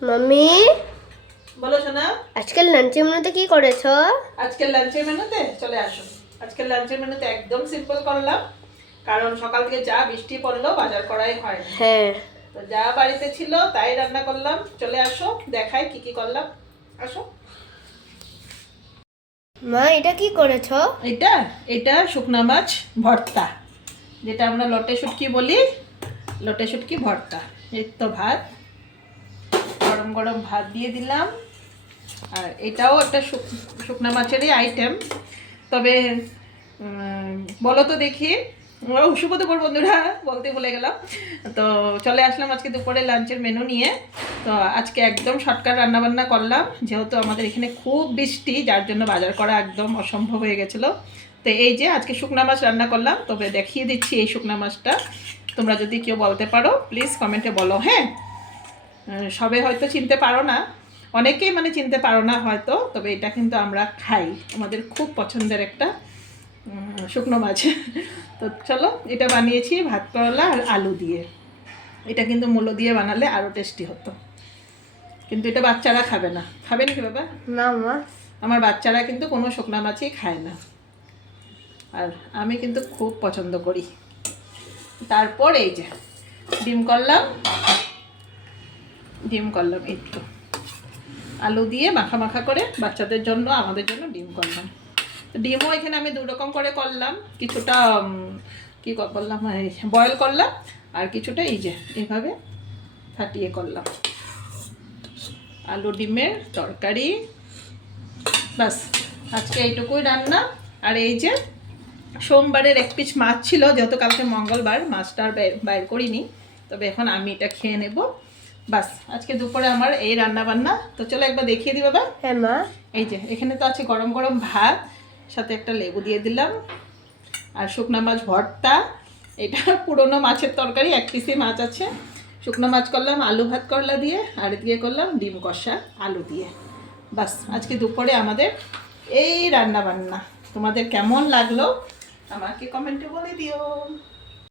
Mummy, বলো শোনা। আজকাল লাঞ্চের মেনুতে কি করেছো? আজকের লাঞ্চের মেনুতে চলে আসো। আজকের লাঞ্চের মেনুতে একদম সিম্পল করলাম, কারণ সকাল থেকে যা বৃষ্টি পড়লো বাজার করাই হয় না। হ্যাঁ। তো যা বাড়িতে ছিল তাই রান্না করলাম। চলে আসো, দেখাই কি কি করলাম। আসো। মা, এটা কি করেছো? এটা এটা শুকনা মাছ ভর্তা, যেটা আমরা লটে শুটকি বলি। লটে শুটকি ভর্তা। এই তো ভাত, গরম গরম ভাত দিয়ে দিলাম। আর এটাও একটা শুকনা মাছেরই আইটেম। তবে বলো তো দেখি, শুভ দুপুর বন্ধুরা, বলতে ভুলে গেলাম। তো চলে আসলাম আজকে দুপুরে লাঞ্চের মেনু নিয়ে। তো আজকে একদম শর্টকাট রান্নাবান্না করলাম, যেহেতু আমাদের এখানে খুব বৃষ্টি, যার জন্য বাজার করা একদম অসম্ভব হয়ে গেছিলো। তো এই যে আজকে শুকনা মাছ রান্না করলাম। তবে দেখিয়ে দিচ্ছি এই শুকনা মাছটা, তোমরা যদি কেউ বলতে পারো প্লিজ কমেন্টে বলো। হ্যাঁ, সবে হয়তো চিনতে পারো না, অনেকেই মানে চিনতে পারো না হয়তো, তবে এটা কিন্তু আমরা খাই, আমাদের খুব পছন্দের একটা শুকনো মাছ। তো চলো, এটা বানিয়েছি ভাত করলা আর আলু দিয়ে। এটা কিন্তু মূলো দিয়ে বানালে আরও টেস্টি হতো, কিন্তু এটা বাচ্চারা খাবে না। খাবে নাকি বাবা? না মা। আমার বাচ্চারা কিন্তু কোনো শুকনা মাছই খায় না, আর আমি কিন্তু খুব পছন্দ করি। তারপর এই যে ডিম করলাম, এই তো আলু দিয়ে মাখা মাখা করে বাচ্চাদের জন্য, আমাদের জন্য ডিম করলাম। ডিমও এখানে আমি দু রকম করে করলাম, কিছুটা কি করলাম বয়েল করলাম, আর কিছুটা এই যে এইভাবে ফাটিয়ে করলাম। আলু ডিমের তরকারি, বাস আজকে এইটুকুই রান্না। আর এই যে সোমবারের এক পিস মাছ ছিল, যেহেতু কালকে মঙ্গলবার, মাছটা আর বাইর করিনি, তবে এখন আমি এটা খেয়ে নেব। বাস আজকে দুপুরে আমার এই রান্না বান্না। তো চলো একবার দেখিয়ে দিই বাবা। হ্যাঁ মা। এই যে এখানে তো আছে গরম গরম ভাত, সাথে একটা লেবু দিয়ে দিলাম, আর শুকনো মাছ ভর্তা। এটা পুরনো মাছের তরকারি, এক পিসই মাছ আছে। শুকনো মাছ করলাম আলু ভাত করলা দিয়ে, আর দিয়ে করলাম ডিম কষা আলু দিয়ে। বাস আজকে দুপুরে আমাদের এই রান্না বান্না। তোমাদের কেমন লাগলো আমাকে কমেন্টে বলে দিও।